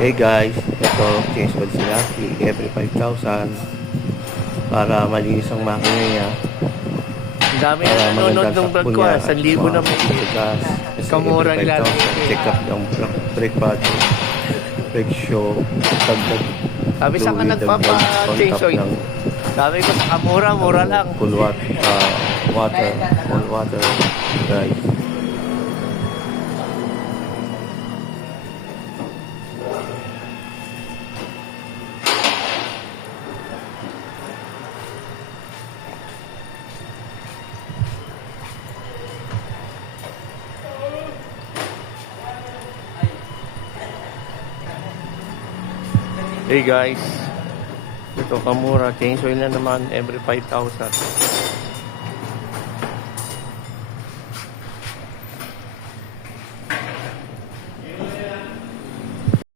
Hey guys, ito change oil si Lucky every 5,000 para malinis ang makina niya, Ang dami para na nanonood magandang ng takbo vlog ko, niya 1,000 na may sa gas. Kasi kamurang every lalo. 5,000 check up ng brake pad, brake show, dagdag Sabi sa ka fluid, nagpapa-change contact oil. ng Sabi ko sa kamura, mura lang. full water guys. Hey guys, ito kamura, change oil na naman every 5,000.